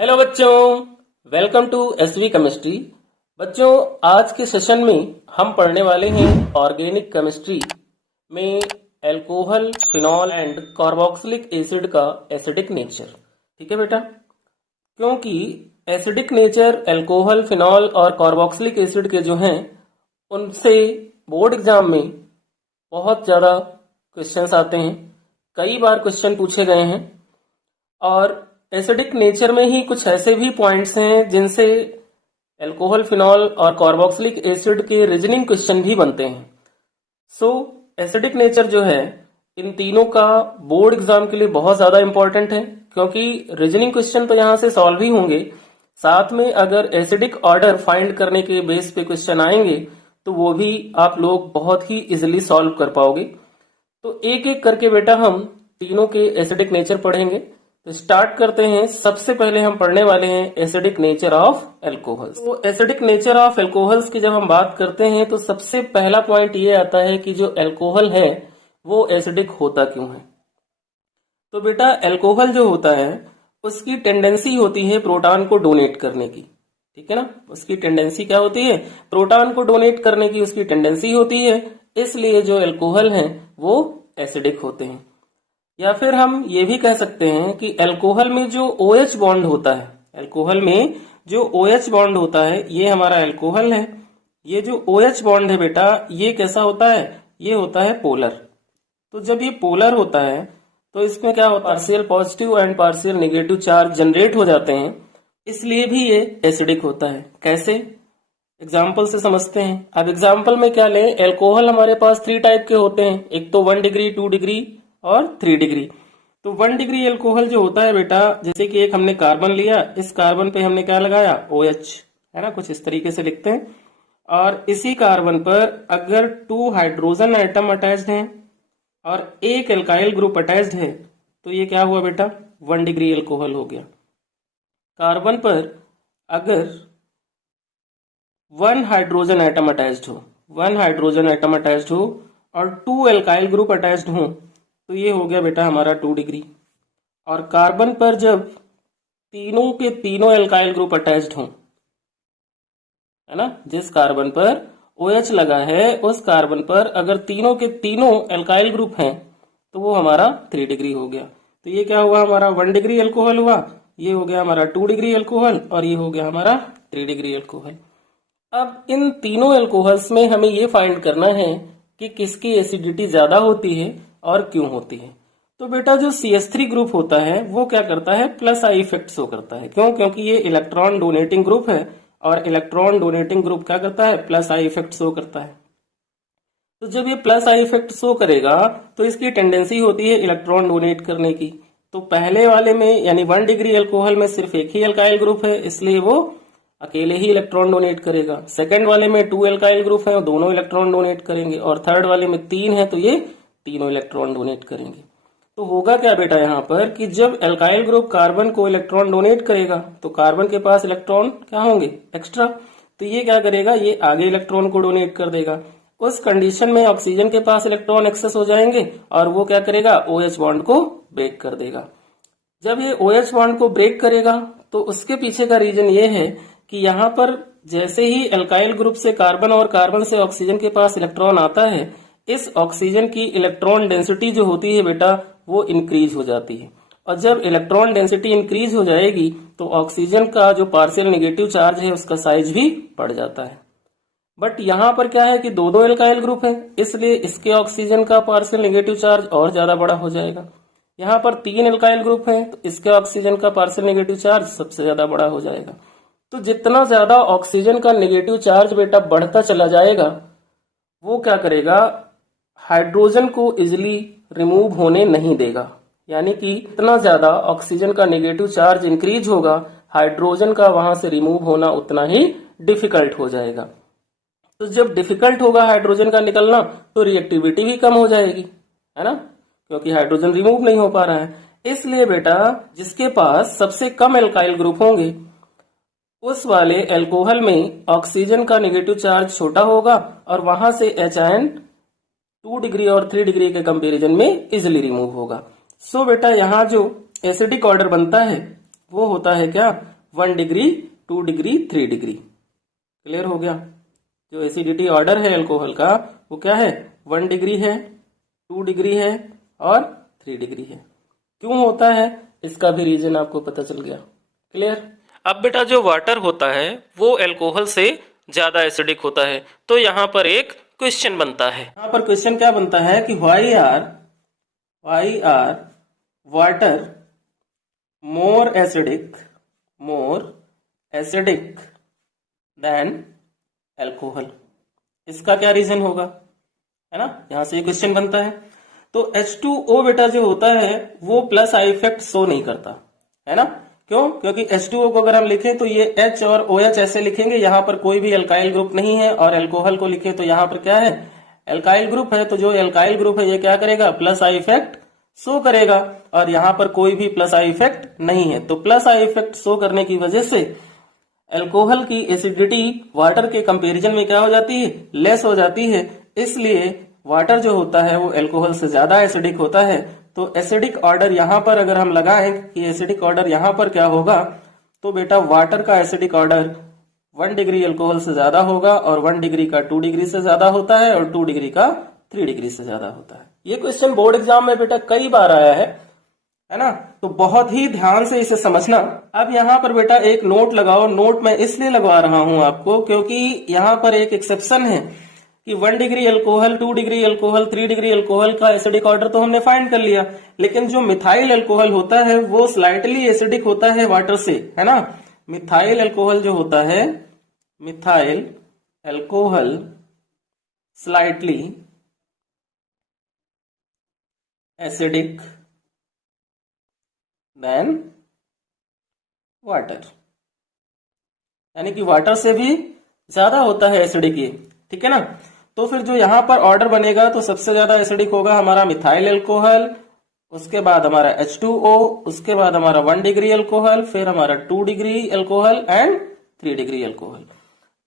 Hello बच्चों, welcome to SV chemistry. बच्चों, आज के सेशन में हम पढ़ने वाले हैं ऑर्गेनिक केमिस्ट्री में alcohol, phenol and carboxylic acid का एसिडिक नेचर। ठीक है बेटा, क्योंकि एसिडिक नेचर अल्कोहल, फिनॉल और कार्बोक्सिलिक एसिड के जो हैं उनसे बोर्ड एग्जाम में बहुत ज़्यादा क्वेश्चंस आते हैं, कई बार क्वेश्चन पूछे गए हैं। और एसिडिक नेचर में ही कुछ ऐसे भी पॉइंट्स हैं जिनसे अल्कोहल, फिनॉल और कार्बोक्सिलिक एसिड के रीजनिंग क्वेश्चन भी बनते हैं। सो एसिडिक नेचर जो है इन तीनों का बोर्ड एग्जाम के लिए बहुत ज्यादा इंपॉर्टेंट है, क्योंकि रीजनिंग क्वेश्चन तो यहाँ से सॉल्व ही होंगे, साथ में अगर एसिडिक ऑर्डर फाइंड करने के बेस पे क्वेश्चन आएंगे तो वो भी आप लोग बहुत ही इजिली सॉल्व कर पाओगे। तो एक एक करके बेटा हम तीनों के एसिडिक नेचर पढ़ेंगे। तो स्टार्ट करते हैं। सबसे पहले हम पढ़ने वाले हैं एसिडिक नेचर ऑफ एल्कोहल्स। तो एसिडिक नेचर ऑफ एल्कोहल्स की जब हम बात करते हैं तो सबसे पहला पॉइंट ये आता है कि जो एल्कोहल है वो एसिडिक होता क्यों है। तो बेटा एल्कोहल जो होता है उसकी टेंडेंसी होती है प्रोटॉन को डोनेट करने की। ठीक है ना, उसकी टेंडेंसी क्या होती है? प्रोटॉन को डोनेट करने की उसकी टेंडेंसी होती है, इसलिए जो एल्कोहल है वो एसिडिक होते हैं। या फिर हम ये भी कह सकते हैं कि अल्कोहल में जो OH बॉन्ड होता है, अल्कोहल में जो OH बॉन्ड होता है ये हमारा अल्कोहल है। ये जो OH बॉन्ड है बेटा ये कैसा होता है? ये होता है पोलर। तो जब ये पोलर होता है तो इसमें क्या होता है? Partial positive and partial negative charge generate हो जाते हैं, इसलिए भी ये एसिडिक होता है। कैसे? एग्जाम्पल से समझते हैं। अब एग्जाम्पल में क्या लें? अल्कोहल हमारे पास 3 टाइप के होते हैं, एक तो 1 डिग्री, 2 डिग्री और 3 डिग्री। तो 1 डिग्री अल्कोहल जो होता है बेटा, जैसे कि एक हमने कार्बन लिया, इस कार्बन पे हमने क्या लगाया? OH, है ना, कुछ इस तरीके से लिखते हैं। और इसी कार्बन पर अगर 2 हाइड्रोजन आइटम अटैच्ड हैं और एक एल्काइल ग्रुप अटैच्ड है तो ये क्या हुआ बेटा? 1 डिग्री अल्कोहल हो गया। कार्बन पर अगर 1 हाइड्रोजन आइटम अटैच्ड हो, 1 हाइड्रोजन आइटम अटैच्ड हो और 2 एल्काइल ग्रुप अटैच्ड हो तो ये हो गया बेटा हमारा 2 डिग्री। और कार्बन पर जब तीनों के तीनों एल्काइल ग्रुप अटैच्ड हों, है ना, जिस कार्बन पर OH लगा है उस कार्बन पर अगर तीनों के तीनों एल्काइल ग्रुप हैं तो वो हमारा 3 डिग्री हो गया। तो ये क्या हुआ? हमारा 1 डिग्री अल्कोहल हुआ, ये हो गया हमारा 2 डिग्री अल्कोहल और ये हो गया हमारा 3 डिग्री अल्कोहल। अब इन तीनों अल्कोहल्स में हमें ये फाइंड करना है कि किसकी एसिडिटी ज्यादा होती है और क्यों होती है। तो बेटा जो CH3 ग्रुप होता है वो क्या करता है? प्लस आई इफेक्ट शो करता है। क्यों? क्योंकि ये इलेक्ट्रॉन डोनेटिंग ग्रुप है और इलेक्ट्रॉन डोनेटिंग ग्रुप क्या करता है? प्लस आई इफेक्ट शो करता है। तो जब ये प्लस आई इफेक्ट शो करेगा तो इसकी टेंडेंसी होती है इलेक्ट्रॉन डोनेट करने की। तो पहले वाले में यानी 1 डिग्री अल्कोहल में सिर्फ एक ही एल्काइल ग्रुप है, इसलिए वो अकेले ही इलेक्ट्रॉन डोनेट करेगा। सेकंड वाले में 2 एल्काइल ग्रुप है, दोनों इलेक्ट्रॉन डोनेट करेंगे। और थर्ड वाले में 3 है तो ये तीनों इलेक्ट्रॉन डोनेट करेंगे। तो होगा क्या बेटा यहाँ पर कि जब एल्काइल ग्रुप कार्बन को इलेक्ट्रॉन डोनेट करेगा तो कार्बन के पास इलेक्ट्रॉन क्या होंगे? एक्स्ट्रा। तो ये क्या करेगा? ये आगे इलेक्ट्रॉन को डोनेट कर देगा। उस कंडीशन में ऑक्सीजन के पास इलेक्ट्रॉन एक्सेस हो जाएंगे और वो क्या करेगा? OH बॉन्ड को ब्रेक कर देगा। जब ये OH बॉन्ड को ब्रेक करेगा तो उसके पीछे का रीजन ये है कि यहाँ पर जैसे ही एल्काइल ग्रुप से कार्बन और कार्बन से ऑक्सीजन के पास इलेक्ट्रॉन आता है, इस ऑक्सीजन की इलेक्ट्रॉन डेंसिटी जो होती है बेटा वो इंक्रीज हो जाती है। और जब इलेक्ट्रॉन डेंसिटी इंक्रीज हो जाएगी तो ऑक्सीजन का जो पार्शियल नेगेटिव चार्ज है उसका साइज भी बढ़ जाता है। बट यहाँ पर क्या है कि दो एल्काइल ग्रुप है, इसलिए इसके ऑक्सीजन का पार्शियल नेगेटिव चार्ज और ज्यादा बड़ा हो जाएगा। यहाँ पर 3 एल्काइल ग्रुप है तो इसके ऑक्सीजन का पार्शियल नेगेटिव चार्ज सबसे ज्यादा बड़ा हो जाएगा। तो जितना ज्यादा ऑक्सीजन का नेगेटिव चार्ज बेटा बढ़ता चला जाएगा वो क्या करेगा? हाइड्रोजन को इजिली रिमूव होने नहीं देगा। यानी कि इतना ज्यादा ऑक्सीजन का नेगेटिव चार्ज इंक्रीज होगा, हाइड्रोजन का वहां से रिमूव होना उतना ही डिफिकल्ट हो जाएगा। तो जब डिफिकल्ट होगा हाइड्रोजन का निकलना तो रिएक्टिविटी भी कम हो जाएगी, है ना, क्योंकि हाइड्रोजन रिमूव नहीं हो पा रहा है। इसलिए बेटा जिसके पास सबसे कम एल्काइल ग्रुप होंगे उस वाले एल्कोहल में ऑक्सीजन का नेगेटिव चार्ज छोटा होगा और वहां से HIN 2 डिग्री और 3 डिग्री के कंपैरिजन में इजिली रिमूव होगा। सो बेटा यहाँ जो एसिडिक ऑर्डर बनता है वो होता है क्या, 1 डिग्री, 2 डिग्री, 3 डिग्री। क्लियर हो गया। जो एसिडिटी ऑर्डर है अल्कोहल का वो क्या है, 1 डिग्री है, 2 डिग्री है और 3 डिग्री है। क्यों होता है इसका भी रीजन आपको पता चल गया। क्लियर। अब बेटा जो वाटर होता है वो अल्कोहल से ज्यादा एसिडिक होता है, तो यहाँ पर एक क्वेश्चन बनता है। यहाँ पर क्वेश्चन क्या बनता है कि why are water more acidic than alcohol. इसका क्या रीजन होगा, है ना, यहां से ये क्वेश्चन बनता है। तो H2O बेटा जो होता है वो प्लस आई इफेक्ट शो नहीं करता, है ना। क्यों, क्योंकि H2O को अगर हम लिखें तो ये H और OH ऐसे लिखेंगे, यहाँ पर कोई भी अल्काइल ग्रुप नहीं है, और अल्कोहल को लिखें तो यहाँ पर क्या है, अल्काइल ग्रुप है। तो जो अल्काइल ग्रुप है ये क्या करेगा, प्लस आई इफेक्ट शो करेगा, और यहाँ पर कोई भी प्लस आई इफेक्ट नहीं है। तो प्लस आई इफेक्ट शो करने की वजह से अल्कोहल की एसिडिटी वाटर के कंपैरिजन में क्या हो जाती है, लेस हो जाती है। इसलिए वाटर जो होता है वो अल्कोहल से ज्यादा एसिडिक होता है। तो एसिडिक ऑर्डर यहाँ पर अगर हम लगाएं कि एसिडिक ऑर्डर यहाँ पर क्या होगा, तो बेटा वाटर का एसिडिक ऑर्डर 1 डिग्री अल्कोहल से ज्यादा होगा, और 1 डिग्री का 2 डिग्री से ज्यादा होता है, और 2 डिग्री का 3 डिग्री से ज्यादा होता है। ये क्वेश्चन बोर्ड एग्जाम में बेटा कई बार आया है ना, तो बहुत ही ध्यान से इसे समझना। अब यहाँ पर बेटा एक नोट लगाओ। नोट मैं इसलिए लगवा रहा हूं आपको क्योंकि यहाँ पर एक एक्सेप्शन है कि 1 degree alcohol, 2 degree alcohol, 3 degree alcohol का एसिडिक ऑर्डर तो हमने फाइंड कर लिया, लेकिन जो मिथाइल अल्कोहल होता है वो स्लाइटली एसिडिक होता है वाटर से, है ना। मिथाइल अल्कोहल जो होता है, methyl alcohol slightly acidic then water, यानी कि वाटर से भी ज्यादा होता है एसिडिक ये, ठीक है ना। तो फिर जो यहाँ पर ऑर्डर बनेगा तो सबसे ज्यादा एसिडिक होगा हमारा मिथाइल अल्कोहल, उसके बाद हमारा H2O, उसके बाद हमारा 1 डिग्री अल्कोहल, फिर हमारा 2 degree alcohol and 3 degree alcohol.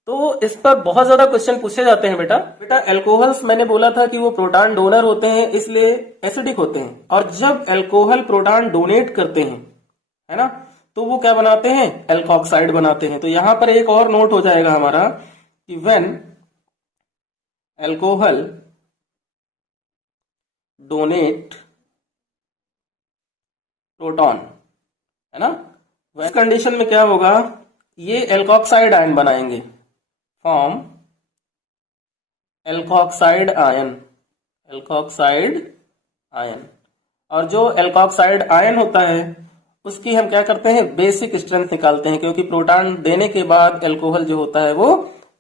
तो इस पर बहुत ज्यादा क्वेश्चन पूछे जाते हैं बेटा अल्कोहल्स मैंने बोला था कि वो प्रोटॉन डोनर होते हैं इसलिए एसिडिक होते हैं, और जब अल्कोहल प्रोटॉन डोनेट करते हैं, है ना, तो वो क्या बनाते हैं, एल्कोक्साइड बनाते हैं। तो यहां पर एक और नोट हो जाएगा हमारा कि व्हेन अल्कोहल डोनेट प्रोटॉन, है ना, वह कंडीशन में क्या होगा, ये एल्कोक्साइड आयन बनाएंगे, फॉर्म एल्कोक्साइड आयन, और जो एल्कोक्साइड आयन होता है उसकी हम क्या करते हैं, बेसिक स्ट्रेंथ निकालते हैं, क्योंकि प्रोटॉन देने के बाद अल्कोहल जो होता है वो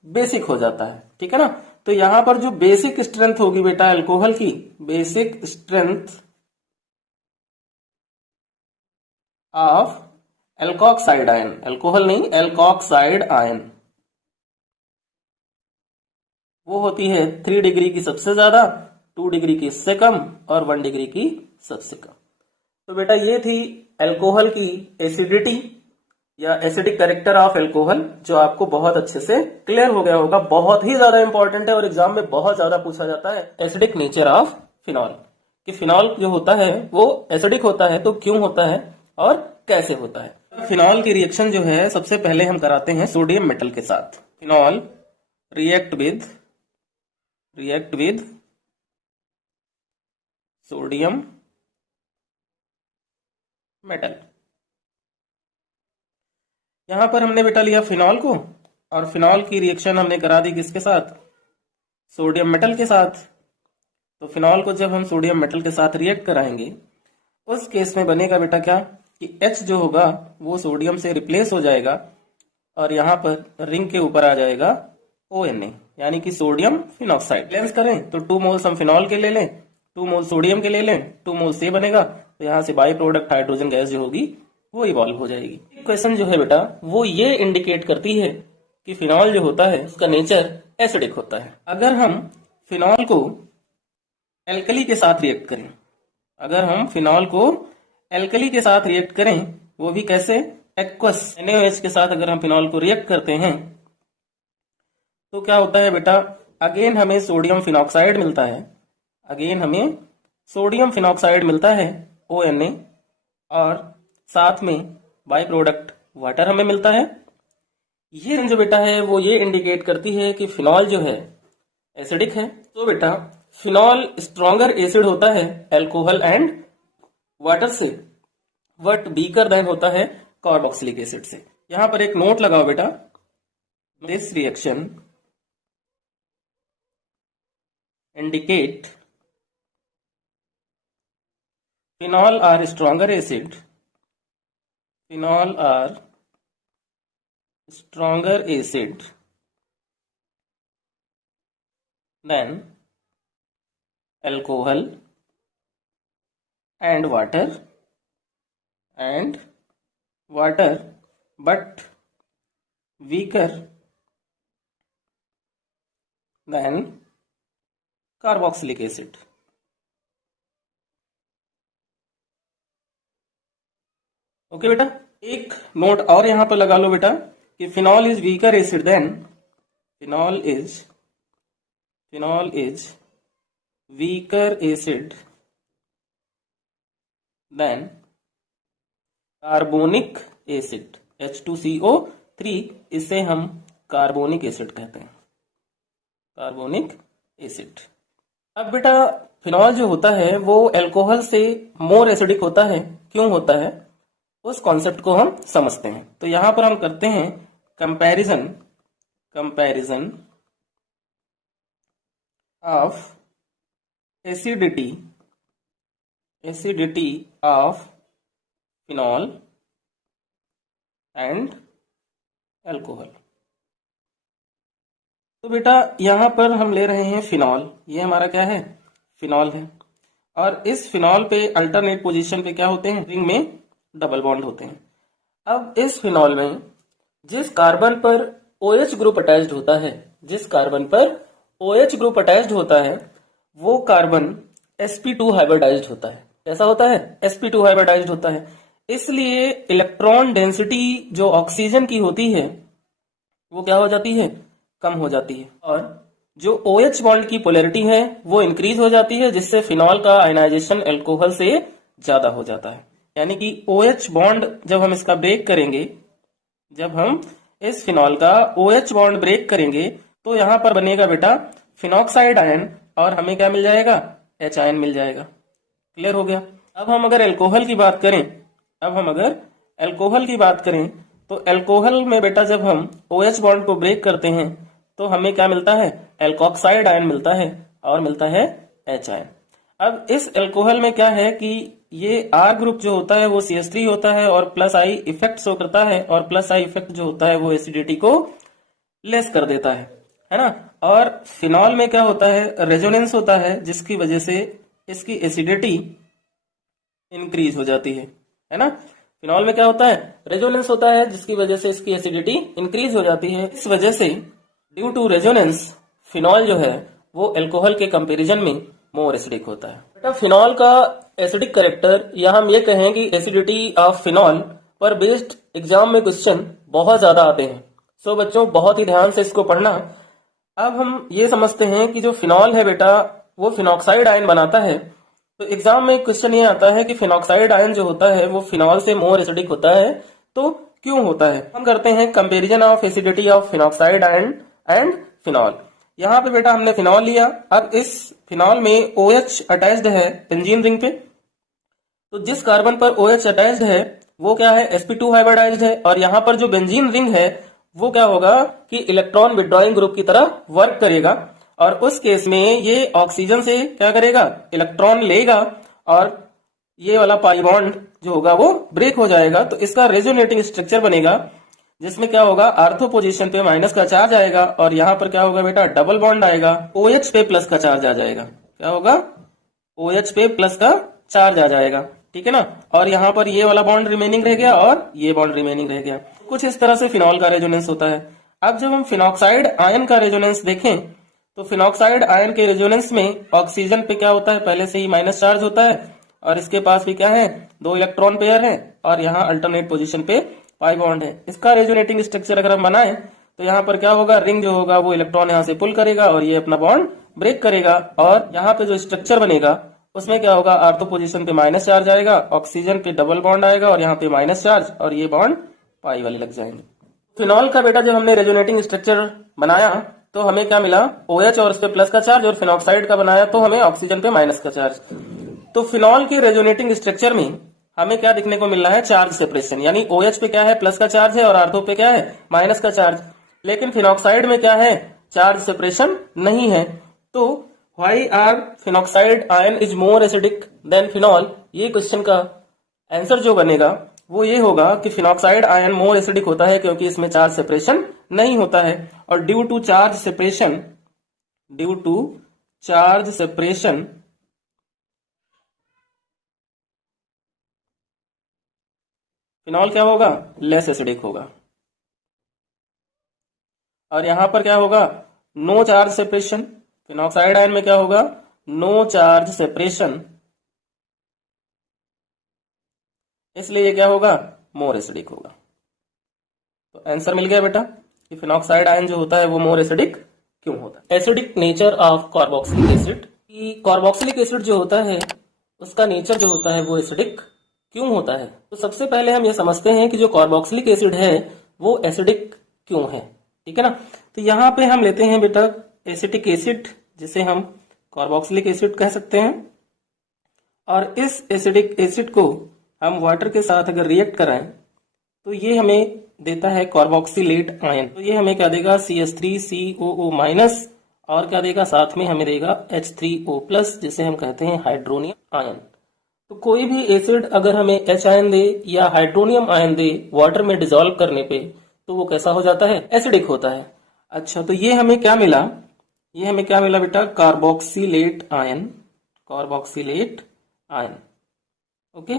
बेसिक हो जाता है, ठीक है ना। तो यहां पर जो बेसिक स्ट्रेंथ होगी बेटा अल्कोहल की, basic strength of alkoxide ion, alcohol नहीं एल्कोक्साइड आयन, वो होती है 3 डिग्री की सबसे ज्यादा, 2 डिग्री की इससे कम, और 1 डिग्री की सबसे कम। तो बेटा ये थी अल्कोहल की एसिडिटी या एसिडिक कैरेक्टर ऑफ अल्कोहल, जो आपको बहुत अच्छे से क्लियर हो गया होगा। बहुत ही ज्यादा इंपॉर्टेंट है और एग्जाम में बहुत ज्यादा पूछा जाता है। एसिडिक नेचर ऑफ फिनॉल, कि फिनॉल जो होता है वो एसिडिक होता है, तो क्यों होता है और कैसे होता है। फिनॉल की रिएक्शन जो है सबसे पहले हम कराते हैं सोडियम मेटल के साथ। Phenol react with sodium metal. यहां पर हमने बेटा लिया फिनॉल को, और फिनॉल की रिएक्शन हमने करा दी किसके साथ, सोडियम मेटल के साथ। तो फिनॉल को जब हम सोडियम मेटल के साथ रिएक्ट कराएंगे उस केस में बनेगा बेटा क्या कि H जो होगा वो सोडियम से रिप्लेस हो जाएगा, और यहां पर रिंग के ऊपर आ जाएगा ONA, यानी कि सोडियम फिनॉक्साइड। बैलेंस करें तो 2 मोल्स हम फिनॉल के ले लें, 2 मोल सोडियम के ले लें, 2 मोल से बनेगा, तो यहाँ से बाई प्रोडक्ट हाइड्रोजन गैस जो होगी वो इवॉल्व हो जाएगी। क्वेश्चन जो है बेटा वो ये इंडिकेट करती है कि फिनॉल जो होता है उसका नेचर एसिडिक होता है। अगर हम फिनॉल को एल्कली के साथ रिएक्ट करें, अगर हम फिनॉल को एल्कली के साथ रिएक्ट करें, वो भी कैसे, एक्वस NaOH के साथ अगर हम फिनॉल को रिएक्ट करते हैं तो क्या होता है बेटा, अगेन हमें सोडियम फिनॉक्साइड मिलता है, ONA, और साथ में बाय प्रोडक्ट वाटर हमें मिलता है। ये जो बेटा है वो ये इंडिकेट करती है कि फिनॉल जो है एसिडिक है। तो बेटा फिनॉल स्ट्रॉन्गर एसिड होता है एल्कोहल एंड वाटर से, बट वीकर देन होता है कार्बोक्सिलिक एसिड से। यहां पर एक नोट लगाओ बेटा, this reaction indicate phenol are stronger acid, phenol are stronger acid than alcohol and water but weaker than carboxylic acid। Okay बेटा, एक नोट और यहां पर लगा लो बेटा कि phenol is weaker acid than phenol is weaker acid than carbonic acid H2CO3, इसे हम कार्बोनिक एसिड कहते हैं, कार्बोनिक एसिड। अब बेटा फिनॉल जो होता है वो अल्कोहल से मोर एसिडिक होता है। क्यों होता है उस कॉन्सेप्ट को हम समझते हैं। तो यहां पर हम करते हैं comparison of acidity of phenol and alcohol. तो बेटा यहां पर हम ले रहे हैं फिनॉल, ये हमारा क्या है, फिनॉल है, और इस फिनॉल पे अल्टरनेट पोजीशन पे क्या होते हैं, रिंग में डबल बॉन्ड होते हैं। अब इस फिनॉल में जिस कार्बन पर OH ग्रुप अटैच्ड होता है, वो कार्बन sp2 हाइब्रिडाइज्ड होता है। कैसा होता है, sp2 हाइब्रिडाइज्ड होता है। इसलिए इलेक्ट्रॉन डेंसिटी जो ऑक्सीजन की होती है वो क्या हो जाती है, कम हो जाती है, और जो OH बॉन्ड की पोलैरिटी है वो इंक्रीज हो जाती है, जिससे फिनॉल का आयनाइजेशन अल्कोहल से ज्यादा हो जाता है। यानी कि OH बॉन्ड जब हम इसका ब्रेक करेंगे, जब हम इस फिनॉल का OH बॉन्ड ब्रेक करेंगे तो यहां पर बनेगा बेटा फिनॉक्साइड आयन, और हमें क्या मिल जाएगा, H आयन मिल जाएगा। क्लियर हो गया। अब हम अगर अल्कोहल की बात करें, तो अल्कोहल में बेटा जब हम OH बॉन्ड को ब्रेक करते हैं तो हमें क्या मिलता है, एल्कोक्साइड आयन मिलता है, और मिलता है H आयन। अब इस अल्कोहल में क्या है कि ये R ग्रुप जो होता है वो CH3 होता है, और प्लस I इफेक्ट शो करता है, और प्लस I इफेक्ट जो होता है वो एसिडिटी को लेस कर देता है ना। और फिनॉल में क्या होता है, रेजोनेंस होता है, जिसकी वजह से इसकी एसिडिटी इंक्रीज हो जाती है ना। फिनॉल में क्या होता है, रेजोनेंस होता है, जिसकी वजह से इसकी एसिडिटी इंक्रीज हो जाती है। इस वजह से ड्यू टू रेजोनेंस फिनॉल जो है वो अल्कोहल के कंपैरिजन में मोर एसिडिक होता है। बेटा फिनॉल का एसिडिक कैरेक्टर, या हम ये कहें कि एसिडिटी ऑफ फिनॉल पर बेस्ड एग्जाम में क्वेश्चन बहुत ज्यादा आते हैं। सो बच्चों बहुत ही ध्यान से इसको पढ़ना। अब हम ये समझते हैं कि जो फिनॉल है बेटा वो फिनॉक्साइड आयन बनाता है। तो एग्जाम में क्वेश्चन ये आता है कि फिनॉक्साइड आयन जो होता है वो फिनॉल से मोर एसिडिक होता है, तो क्यों होता है। हम करते हैं comparison of acidity of phenoxide ion and phenol. यहाँ पे बेटा हमने फिनॉल लिया, अब इस फिनॉल में OH अटैच्ड है बेंजीन रिंग पे, तो जिस कार्बन पर OH अटैच्ड है वो क्या है, sp2 हाइब्रिडाइज्ड है, और यहाँ पर जो बेंजीन रिंग है वो क्या होगा कि इलेक्ट्रॉन विड्रॉइंग ग्रुप की तरह वर्क करेगा, और उस केस में ये ऑक्सीजन से क्या करेगा, इलेक्ट्रॉन लेगा, और ये वाला पाई बॉन्ड जो होगा वो ब्रेक हो जाएगा। तो इसका रेजोनेटिंग स्ट्रक्चर बनेगा, जिसमें क्या होगा, आर्थो पोजीशन पे माइनस का चार्ज आएगा, और यहाँ पर क्या होगा बेटा, डबल बॉन्ड आएगा, OH पे प्लस का चार्ज आ जाएगा। क्या होगा, OH पे प्लस का चार्ज आ जाएगा, ठीक है ना। और यहाँ पर ये वाला बॉन्ड रिमेनिंग रह गया, और ये बॉन्ड रिमेनिंग रह गया। कुछ इस तरह से फिनॉल का रेजोनेंस होता है। अब जब हम फिनॉक्साइड आयन का रेजोनेंस देखें, तो फिनॉक्साइड आयन के रेजोनेंस में ऑक्सीजन पे क्या होता है, पहले से ही माइनस चार्ज होता है, और इसके पास भी क्या है, 2 इलेक्ट्रॉन पेयर है, और यहाँ अल्टरनेट पोजीशन पे पाई बॉन्ड है। इसका रेजोनेटिंग स्ट्रक्चर अगर हम बनाए तो यहाँ पर क्या होगा, रिंग जो होगा वो इलेक्ट्रॉन यहाँ से पुल करेगा, और ये अपना बॉन्ड ब्रेक करेगा, और यहाँ पे जो स्ट्रक्चर बनेगा उसमें क्या होगा, आर्थो पोजीशन पे माइनस चार्ज आएगा, ऑक्सीजन पे डबल बॉन्ड आएगा और यहाँ पे माइनस चार्ज, और ये बॉन्ड पाई वाले लग जाएंगे। फिनॉल का बेटा जब हमने रेजोनेटिंग स्ट्रक्चर बनाया तो हमें क्या मिला, OH और उस पे प्लस का चार्ज, और फिनॉक्साइड का बनाया तो हमें ऑक्सीजन पे माइनस का चार्ज। तो फिनॉल के रेजोनेटिंग स्ट्रक्चर में हमें क्या देखने को मिल रहा है, चार्ज सेपरेशन, यानी OH पे क्या है, प्लस का चार्ज है और आर्थो पे क्या है, माइनस का चार्ज। लेकिन फिनॉक्साइड में क्या है, चार्ज सेपरेशन नहीं है। तो why are phenoxide ion is more acidic than phenol, ये क्वेश्चन का आंसर जो बनेगा वो ये होगा कि फिनॉक्साइड आयन मोर एसिडिक होता है क्योंकि इसमें चार्ज सेपरेशन नहीं होता है। और due to charge separation phenol क्या होगा, लेस एसिडिक होगा। और यहां पर क्या होगा, no charge separation, phenoxide ion में क्या होगा, नो चार्ज सेपरेशन, इसलिए ये क्या होगा, मोर एसिडिक होगा। तो आंसर मिल गया बेटा कि फिनॉक्साइड आयन जो होता है वो मोर एसिडिक क्यों होता है। Acidic nature of carboxylic acid, कि कार्बोक्सिलिक एसिड जो होता है उसका नेचर जो होता है वो एसिडिक क्यों होता है। तो सबसे पहले हम ये समझते हैं कि जो कार्बोक्सिलिक एसिड है वो एसिडिक क्यों है, ठीक है ना। तो यहाँ पे हम लेते हैं बेटा एसिटिक एसिड, जिसे हम कार्बोक्सिलिक एसिड कह सकते हैं, और इस एसिडिक एसिड को हम वाटर के साथ अगर रिएक्ट कराएं तो ये हमें देता है कार्बोक्सिलेट आयन। तो ये हमें क्या देगा, CH3COO माइनस, और क्या देगा, साथ में हमें देगा H3O प्लस, जिसे हम कहते हैं हाइड्रोनियम आयन। तो कोई भी एसिड अगर हमें H आयन दे या हाइड्रोनियम आयन दे वाटर में डिसॉल्व करने पे, तो वो कैसा हो जाता है, एसिडिक होता है। अच्छा, तो ये हमें क्या मिला, बेटा, कार्बोक्सिलेट आयन, ओके।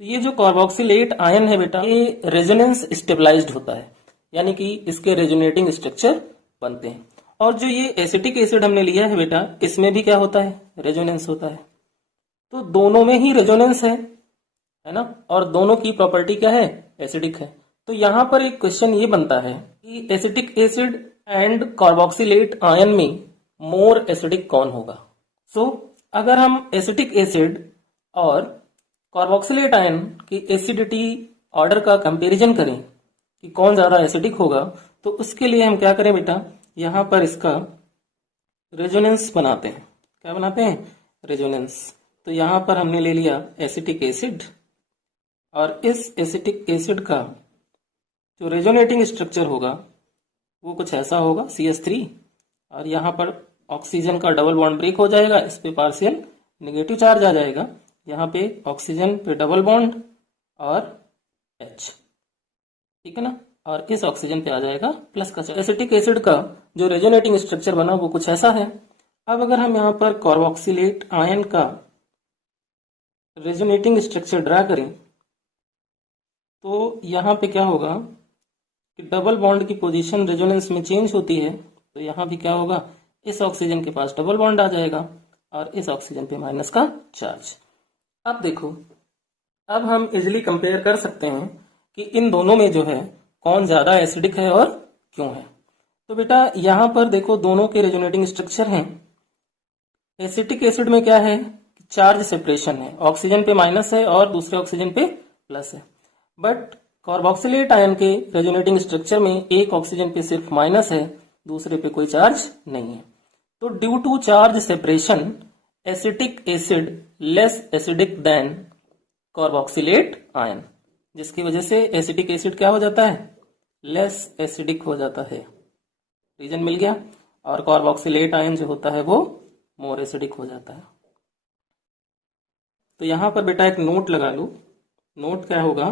तो ये जो कार्बोक्सिलेट आयन है बेटा, ये रेजोनेंस स्टेबलाइज्ड होता है, यानी कि इसके रेजोनेटिंग स्ट्रक्चर बनते हैं। और जो ये एसिटिक एसिड हमने लिया है बेटा, इसमें भी क्या होता है, रेजोनेंस होता है। तो दोनों में ही रेजोनेंस है ना, और दोनों की प्रॉपर्टी क्या है, एसिडिक है। तो यहां पर एक क्वेश्चन ये बनता है कि acetic acid and carboxylate ion में मोर एसिडिक कौन होगा। सो अगर हम एसिटिक एसिड और कार्बोक्सिलेट आयन की एसिडिटी ऑर्डर का कंपैरिजन करें कि कौन ज्यादा एसिडिक होगा, तो उसके लिए हम क्या करें बेटा, यहां पर इसका रेजोनेंस बनाते हैं। क्या बनाते हैं, रेजोनेंस। तो यहां पर हमने ले लिया एसिटिक एसिड, और इस एसिटिक एसिड का जो रेजोनेटिंग स्ट्रक्चर होगा वो कुछ ऐसा होगा, CH3, और यहां पर ऑक्सीजन का डबल बॉन्ड ब्रेक हो जाएगा, इस पे पार्शियल नेगेटिव चार्ज आ जाएगा, यहाँ पे ऑक्सीजन पे डबल बॉन्ड और H, ठीक है ना, और इस ऑक्सीजन पे आ जाएगा प्लस का चार्ज। एसिटिक एसिड का जो रेजोनेटिंग स्ट्रक्चर बना वो कुछ ऐसा है। अब अगर हम यहाँ पर कार्बोक्सिलेट आयन का रेजोनेटिंग स्ट्रक्चर ड्रा करें तो यहाँ पे क्या होगा कि डबल बॉन्ड की पोजीशन रेजोनेंस में चेंज होती है, तो यहाँ भी क्या होगा, इस ऑक्सीजन के पास डबल बॉन्ड आ जाएगा और इस ऑक्सीजन पे माइनस का चार्ज। अब देखो, अब हम इजिली कंपेयर कर सकते हैं कि इन दोनों में जो है कौन ज्यादा एसिडिक है और क्यों है। तो बेटा यहां पर देखो दोनों के रेजोनेटिंग स्ट्रक्चर हैं। एसिटिक एसिड में क्या है, चार्ज सेपरेशन है, ऑक्सीजन पे माइनस है और दूसरे ऑक्सीजन पे प्लस है। बट कार्बोक्सिलेट आयन के रेजोनेटिंग स्ट्रक्चर में एक ऑक्सीजन पे सिर्फ माइनस है, दूसरे पे कोई चार्ज नहीं है। तो due to charge separation acetic acid less acidic than carboxylate ion, जिसकी वजह से एसिटिक एसिड क्या हो जाता है, लेस एसिडिक हो जाता है। रीजन मिल गया। और कार्बोक्सिलेट आयन जो होता है वो मोर एसिडिक हो जाता है। तो यहां पर बेटा एक नोट लगा लो। नोट क्या होगा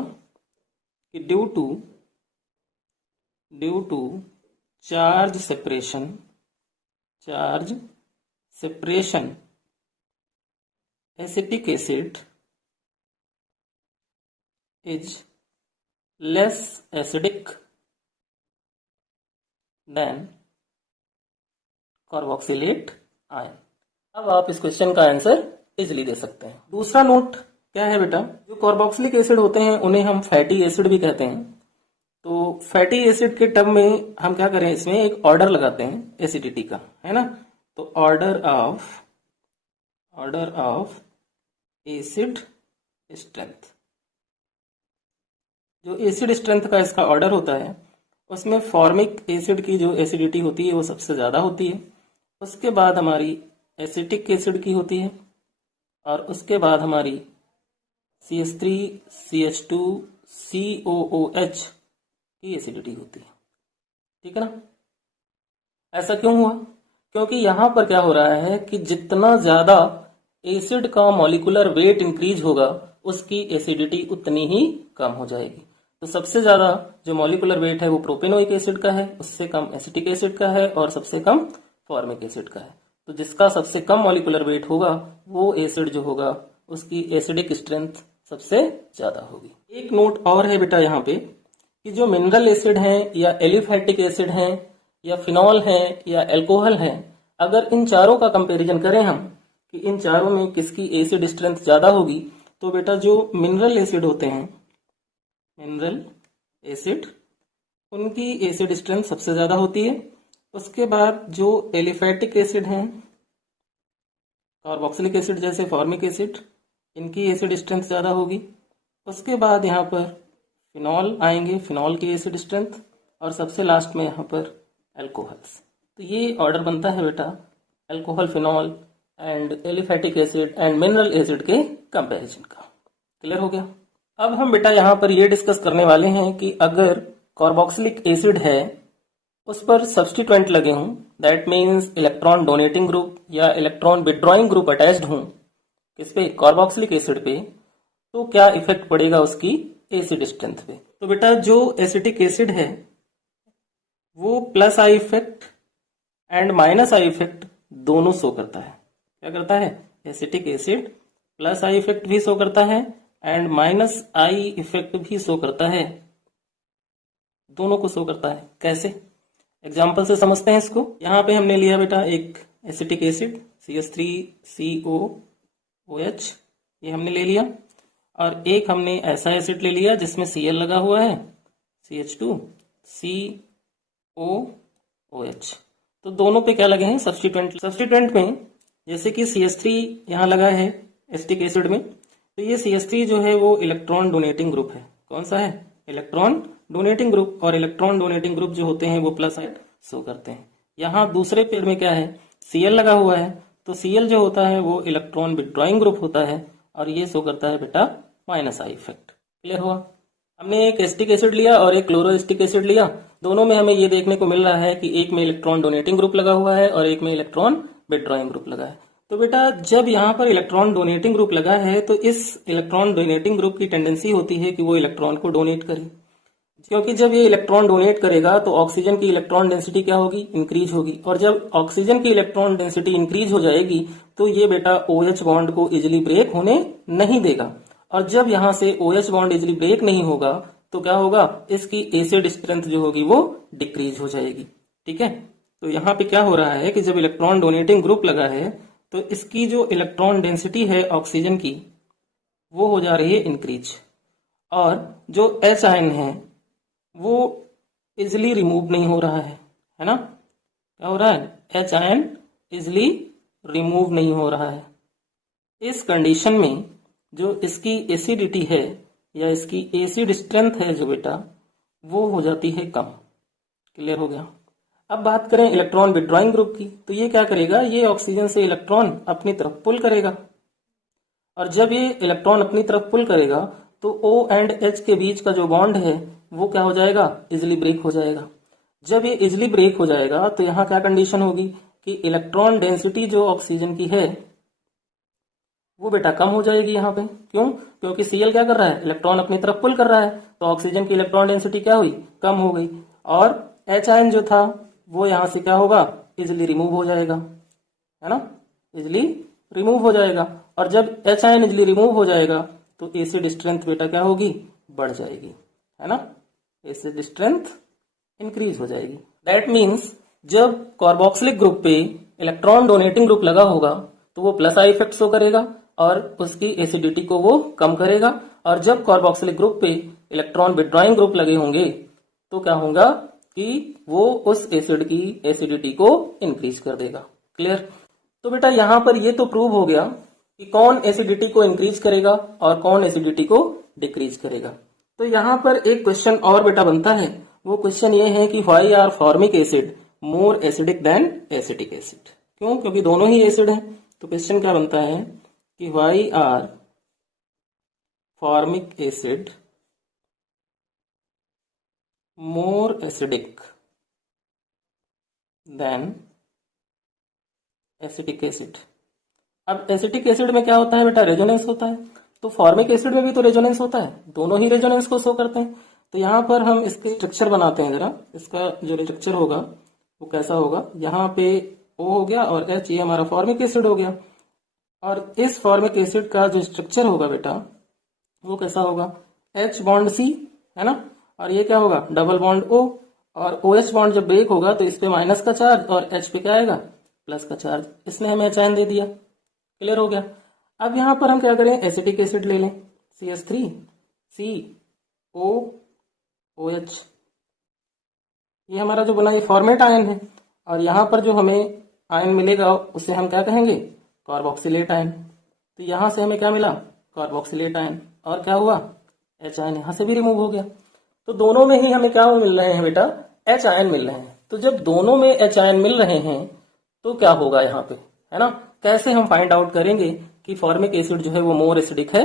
कि due to charge separation acetic acid is less acidic than carboxylate ion. अब आप इस क्वेश्चन का आंसर इजिली दे सकते हैं। दूसरा नोट क्या है बेटा, जो कार्बोक्सिलिक एसिड होते हैं उन्हें हम फैटी एसिड भी कहते हैं। तो फैटी एसिड के टर्म में हम क्या करें, इसमें एक ऑर्डर लगाते हैं एसिडिटी का, है ना। तो ऑर्डर ऑफ एसिड स्ट्रेंथ। जो एसिड स्ट्रेंथ का इसका ऑर्डर होता है उसमें फॉर्मिक एसिड की जो एसिडिटी होती है वो सबसे ज़्यादा होती है, उसके बाद हमारी एसिटिक एसिड की होती है, और उसके बाद हमारी CH3 CH2 COOH की एसिडिटी होती है। ठीक है ना। ऐसा क्यों हुआ? क्योंकि यहां पर क्या हो रहा है कि जितना ज्यादा एसिड का मॉलिक्यूलर वेट इंक्रीज होगा उसकी एसिडिटी उतनी ही कम हो जाएगी। तो सबसे ज्यादा जो मॉलिक्यूलर वेट है वो प्रोपेनोइक एसिड का है, उससे कम एसिटिक एसिड का है, और सबसे कम फॉर्मिक एसिड का है। तो जिसका सबसे कम मॉलिक्यूलर वेट होगा वो एसिड जो होगा उसकी एसिडिक स्ट्रेंथ सबसे ज्यादा होगी। एक नोट और है बेटा यहाँ पे कि जो मिनरल एसिड हैं या एलिफैटिक एसिड हैं या फिनॉल है या अल्कोहल है, अगर इन चारों का कंपैरिजन करें हम कि इन चारों में किसकी एसिड स्ट्रेंथ ज्यादा होगी, तो बेटा जो मिनरल एसिड होते हैं, मिनरल एसिड, उनकी एसिड स्ट्रेंथ सबसे ज्यादा होती है। उसके बाद जो एलिफैटिक एसिड हैं, कार्बोक्सिलिक एसिड जैसे फॉर्मिक एसिड, इनकी एसिड स्ट्रेंथ ज्यादा होगी। उसके बाद यहाँ पर फिनॉल आएंगे, फिनॉल की एसिड स्ट्रेंथ, और सबसे लास्ट में यहाँ पर अल्कोहल्स। तो ये ऑर्डर बनता है बेटा alcohol, phenol and aliphatic acid and mineral acid के कंपैरिजन का। क्लियर हो गया। अब हम बेटा यहाँ पर ये डिस्कस करने वाले हैं कि अगर कार्बोक्सिलिक एसिड है उस पर सब्स्टिट्यूएंट लगे हों, that means electron donating group या इलेक्ट्रॉन विड्रॉइंग ग्रुप अटैच्ड हों किस पे, कार्बोक्सिलिक एसिड पे, तो क्या इफेक्ट पड़ेगा उसकी एसिड स्ट्रेंथ पे। तो बेटा जो एसिटिक एसिड है वो plus I effect and minus I effect दोनों शो करता है। क्या करता है? Acetic acid plus I effect भी शो करता है एंड माइनस आई इफेक्ट भी शो करता है, दोनों को शो करता है। कैसे? एग्जाम्पल से समझते हैं इसको। यहाँ पे हमने लिया बेटा एक एसिटिक एसिड CH3COOH, ये हमने ले लिया, और एक हमने ऐसा एसिड ले लिया जिसमें Cl लगा हुआ है, CH2COOH। तो दोनों पे क्या लगे हैं? सब्स्टिट्यूएंट। सब्स्टिट्यूएंट में जैसे कि CH3 यहाँ लगा है एसिटिक एसिड में, तो ये CH3 जो है वो इलेक्ट्रॉन डोनेटिंग ग्रुप है। कौन सा है? इलेक्ट्रॉन डोनेटिंग ग्रुप, और इलेक्ट्रॉन डोनेटिंग ग्रुप जो होते हैं वो प्लस साइड शो करते हैं। यहाँ दूसरे पेड़ में क्या है? Cl लगा हुआ है, तो Cl जो होता है वो इलेक्ट्रॉन विड्रॉइंग ग्रुप होता है, और ये शो करता है बेटा माइनस आई इफेक्ट। क्लियर हुआ। हमने एक एसिटिक एसिड लिया और एक क्लोरोएसिटिक एसिड लिया, दोनों में हमें ये देखने को मिल रहा है कि एक में इलेक्ट्रॉन डोनेटिंग ग्रुप लगा हुआ है और एक में इलेक्ट्रॉन विड्रॉइंग ग्रुप लगा है। तो बेटा जब यहाँ पर इलेक्ट्रॉन डोनेटिंग ग्रुप लगा है तो इस इलेक्ट्रॉन डोनेटिंग ग्रुप की टेंडेंसी होती है कि वो इलेक्ट्रॉन को डोनेट करे, क्योंकि जब ये इलेक्ट्रॉन डोनेट करेगा तो ऑक्सीजन की इलेक्ट्रॉन डेंसिटी क्या होगी? इंक्रीज होगी, और जब ऑक्सीजन की इलेक्ट्रॉन डेंसिटी इंक्रीज हो जाएगी तो ये बेटा OH बॉन्ड को इजिली ब्रेक होने नहीं देगा, और जब यहाँ से OH बॉन्ड इजिली ब्रेक नहीं होगा तो क्या होगा? इसकी एसिड स्ट्रेंथ जो होगी वो डिक्रीज हो जाएगी। ठीक है। तो यहाँ पे क्या हो रहा है कि जब इलेक्ट्रॉन डोनेटिंग ग्रुप लगा है तो इसकी जो इलेक्ट्रॉन डेंसिटी है ऑक्सीजन की वो हो जा रही है इंक्रीज, और जो H आयन है वो इजिली रिमूव नहीं हो रहा है ना। क्या हो रहा है? H आयन इजिली रिमूव नहीं हो रहा है। इस कंडीशन में जो इसकी एसिडिटी है या इसकी एसिड स्ट्रेंथ है जो बेटा वो हो जाती है कम। क्लियर हो गया। अब बात करें इलेक्ट्रॉन विड्रॉइंग ग्रुप की, तो ये क्या करेगा? ये ऑक्सीजन से इलेक्ट्रॉन अपनी तरफ पुल करेगा, और जब ये इलेक्ट्रॉन अपनी तरफ पुल करेगा तो O एंड H के बीच का जो बॉन्ड है वो क्या हो जाएगा? इजिली ब्रेक हो जाएगा। जब ये इजिली ब्रेक हो जाएगा तो यहाँ क्या कंडीशन होगी कि इलेक्ट्रॉन डेंसिटी जो ऑक्सीजन की है वो बेटा कम हो जाएगी यहाँ पे। क्यों? क्योंकि Cl क्या कर रहा है? इलेक्ट्रॉन अपनी तरफ पुल कर रहा है, तो ऑक्सीजन की इलेक्ट्रॉन डेंसिटी क्या हुई? कम हो गई, और H आयन जो था वो यहाँ से क्या होगा? इजिली रिमूव हो जाएगा, है ना, इजिली रिमूव हो जाएगा। और जब H आयन इजिली रिमूव हो जाएगा तो एसिड स्ट्रेंथ बेटा क्या होगी? बढ़ जाएगी, है ना, एसिड स्ट्रेंथ इंक्रीज हो जाएगी। दैट मीन्स जब कार्बोक्सिलिक ग्रुप पे इलेक्ट्रॉन डोनेटिंग ग्रुप लगा होगा तो वो प्लस आई इफेक्ट शो करेगा और उसकी एसिडिटी को वो कम करेगा, और जब कार्बोक्सिलिक ग्रुप पे इलेक्ट्रॉन विड्रॉइंग ग्रुप लगे होंगे तो क्या होगा कि वो उस एसिड की एसिडिटी को इंक्रीज कर देगा। क्लियर। तो बेटा यहाँ पर ये तो प्रूव हो गया कि कौन एसिडिटी को इंक्रीज करेगा और कौन एसिडिटी को डिक्रीज करेगा। तो यहाँ पर एक क्वेश्चन और बेटा बनता है, वो क्वेश्चन ये है कि why are formic acid more acidic than acetic acid. क्यों? क्योंकि दोनों ही एसिड हैं। तो क्वेश्चन क्या बनता है कि why are formic acid more acidic than acetic acid. अब एसिटिक एसिड में क्या होता है बेटा? रेजोनेंस होता है। तो फॉर्मिक एसिड में भी तो रेजोनेंस होता है, दोनों ही रेजोनेंस को शो करते हैं। तो यहाँ पर हम इसके स्ट्रक्चर बनाते हैं जरा। इसका जो स्ट्रक्चर होगा वो कैसा होगा, यहाँ पे O हो गया और H, ये हमारा फॉर्मिक एसिड हो गया। और इस फॉर्मिक एसिड का जो स्ट्रक्चर होगा बेटा वो कैसा होगा? H बॉन्ड C, है ना, और ये क्या होगा? Double bond O। और OH बॉन्ड जब ब्रेक होगा तो इस पे माइनस का चार्ज और H पे क्या आएगा? प्लस का चार्ज। इसने हमें HN दे दिया। क्लियर हो गया। अब यहाँ पर हम क्या करें? एसिटिक एसिड ले लें, CH3 COOH। ये हमारा जो बना ये फॉर्मेट आयन है, और यहाँ पर जो हमें आयन मिलेगा उसे हम क्या कहेंगे? Carboxylate ion. तो यहाँ से हमें क्या मिला? Carboxylate ion. और क्या हुआ? H आयन यहाँ से भी रिमूव हो गया। तो दोनों में ही हमें क्या मिल रहे हैं बेटा? H आयन मिल रहे हैं। तो जब दोनों में H आयन मिल रहे हैं तो क्या होगा यहाँ पे, है ना? कैसे हम फाइंड आउट करेंगे कि फॉर्मिक एसिड जो है वो मोर एसिडिक है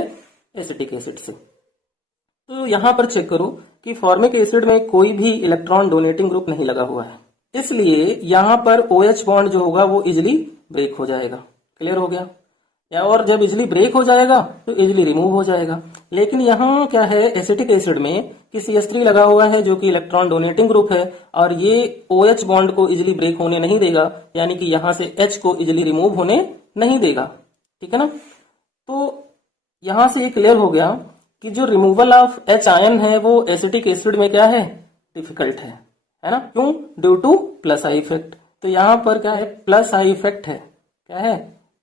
एसिटिक एसिड से? तो यहाँ पर चेक करो कि फॉर्मिक एसिड में कोई भी इलेक्ट्रॉन डोनेटिंग ग्रुप नहीं लगा हुआ है, इसलिए यहाँ पर OH बॉन्ड जो होगा वो इजिली ब्रेक हो जाएगा। क्लियर हो गया? या और जब इजिली ब्रेक हो जाएगा तो इजिली रिमूव हो जाएगा। लेकिन यहाँ क्या है एसिटिक एसिड में कि CH3 लगा हुआ है जो कि इलेक्ट्रॉन डोनेटिंग ग्रुप है, और ये OH बॉन्ड को इजिली ब्रेक होने नहीं देगा, यानी कि यहाँ से H को इजिली रिमूव होने नहीं देगा। ठीक है ना? तो यहाँ से ये क्लियर हो गया कि जो रिमूवल ऑफ H आयन है वो एसिटिक एसिड में क्या है? डिफिकल्ट है ना? क्यों? Due to plus I effect. तो यहाँ पर क्या है? प्लस आई इफेक्ट है। क्या है?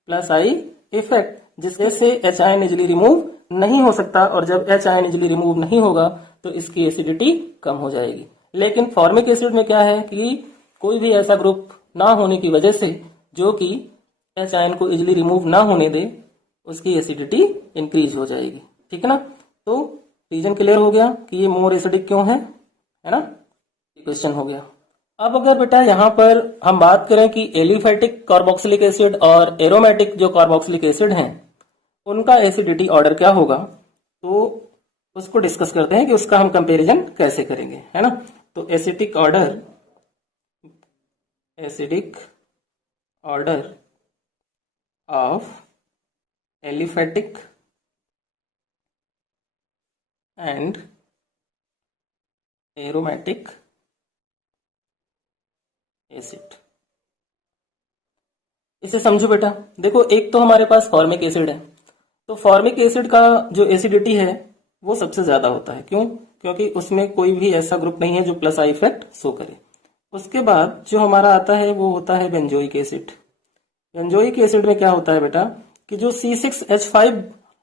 प्लस आई इफेक्ट, जिससे से H आयन इजिली रिमूव नहीं हो सकता, और जब H आयन इजिली रिमूव नहीं होगा तो इसकी एसिडिटी कम हो जाएगी। लेकिन फॉर्मिक एसिड में क्या है कि कोई भी ऐसा ग्रुप ना होने की वजह से जो कि H आयन को इजिली रिमूव ना होने दे, उसकी एसिडिटी इंक्रीज हो जाएगी। ठीक है ना? तो रीजन क्लियर हो गया कि ये मोर एसिडिक क्यों है ना? क्वेश्चन हो गया। अब अगर बेटा यहाँ पर हम बात करें कि एलिफैटिक कार्बोक्सिलिक एसिड और एरोमेटिक जो कार्बोक्सिलिक एसिड हैं उनका एसिडिटी ऑर्डर क्या होगा, तो उसको डिस्कस करते हैं कि उसका हम कंपैरिजन कैसे करेंगे, है ना? तो acidic order of aliphatic and aromatic acid. इसे समझो बेटा। देखो, एक तो हमारे पास फॉर्मिक एसिड है, तो फॉर्मिक एसिड का जो एसिडिटी है वो सबसे ज्यादा होता है। क्यों? क्योंकि उसमें कोई भी ऐसा ग्रुप नहीं है जो प्लस आई इफेक्ट शो करे। उसके बाद जो हमारा आता है वो होता है बेंजोइक एसिड। बेंजोइक एसिड में क्या होता है बेटा कि जो C6H5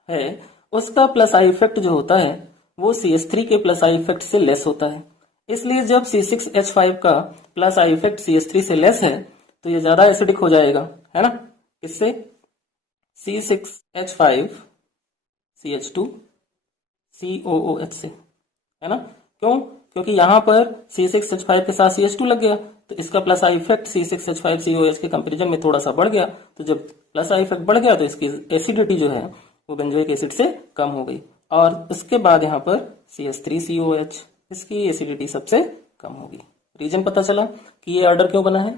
है उसका प्लस आई इफेक्ट जो होता है वो CH3 के प्लस आई इफेक्ट से लेस होता है। इसलिए जब C6H5 का प्लस आई इफेक्ट CH3 से लेस है तो ये ज्यादा एसिडिक हो जाएगा, है ना? इससे C6H5 CH2 COOH से, है ना? क्यों? क्योंकि यहाँ पर C6H5 के साथ CH2 लग गया, तो इसका plus I effect C6H5 COOH के कंपेरिजन में थोड़ा सा बढ़ गया। तो जब प्लस आई इफेक्ट बढ़ गया तो इसकी एसिडिटी जो है वो बेंजोइक एसिड से कम हो गई। और उसके बाद यहाँ पर CH3COH, इसकी एसिडिटी सबसे कम होगी। रीजन पता चला कि ये ऑर्डर क्यों बना है।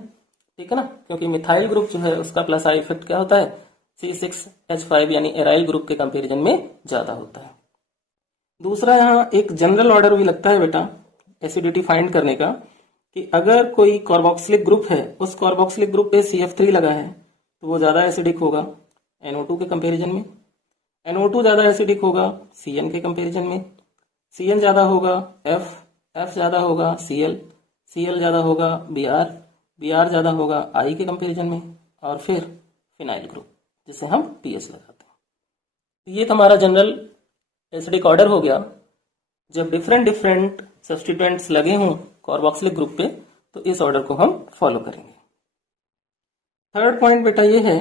ठीक है ना? क्योंकि मिथाइल ग्रुप जो है उसका प्लस आई इफेक्ट क्या होता है? C6H5 यानी एराइल ग्रुप के कंपैरिजन में ज्यादा होता है। दूसरा यहाँ एक जनरल ऑर्डर भी लगता है बेटा एसिडिटी फाइंड करने का, कि अगर कोई कार्बोक्सिलिक ग्रुप है, उस कार्बोक्सिलिक ग्रुप पे CF3 लगा है तो वो ज्यादा एसिडिक होगा NO2 के कंपैरिजन में। NO2 ज्यादा एसिडिक होगा CN के कंपैरिजन में। CN ज्यादा होगा F ज्यादा होगा CL ज्यादा होगा Br ज्यादा होगा I के कंपैरिजन में। और फिर फिनाइल ग्रुप जिसे हम PH लगाते हैं। ये हमारा जनरल एसिडिक ऑर्डर हो गया। जब डिफरेंट सब्स्टिट्यूएंट्स लगे हों कार्बोक्सिलिक ग्रुप पे तो इस ऑर्डर को हम फॉलो करेंगे। थर्ड पॉइंट बेटा ये है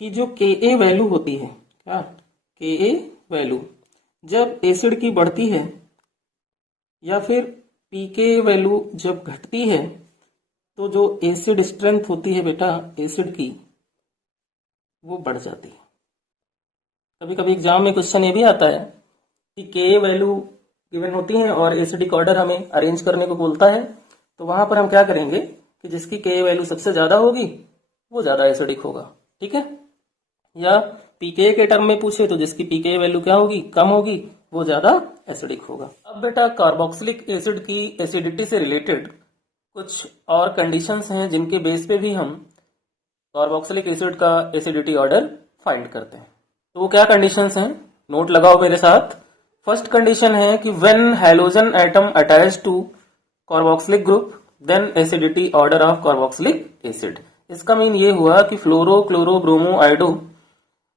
कि जो Ka वैल्यू होती है क्या के ए वैल्यू जब एसिड की बढ़ती है या फिर पीके वैल्यू जब घटती है तो जो एसिड स्ट्रेंथ होती है बेटा एसिड की वो बढ़ जाती है। कभी कभी एग्जाम में क्वेश्चन ये भी आता है कि के वैल्यू गिवन होती है और एसिडिक ऑर्डर हमें अरेंज करने को बोलता है, तो वहां पर हम क्या करेंगे कि जिसकी के वैल्यू सबसे ज्यादा होगी वो ज्यादा एसिडिक होगा, ठीक है। या पीके के टर्म में पूछे तो जिसकी पीके वैल्यू क्या होगी, कम होगी, वो ज्यादा एसिडिक होगा। अब बेटा कार्बोक्सिलिक एसिड की एसिडिटी से रिलेटेड कुछ और कंडीशंस हैं जिनके बेस पे भी हम कार्बोक्सिलिक एसिड का एसिडिटी ऑर्डर फाइंड करते हैं। तो वो क्या कंडीशंस हैं, नोट लगाओ मेरे साथ। फर्स्ट कंडीशन है कि when halogen atom attach to carboxylic group then acidity order of carboxylic acid. इसका मीन ये हुआ कि फ्लोरो क्लोरो ब्रोमो आयोडो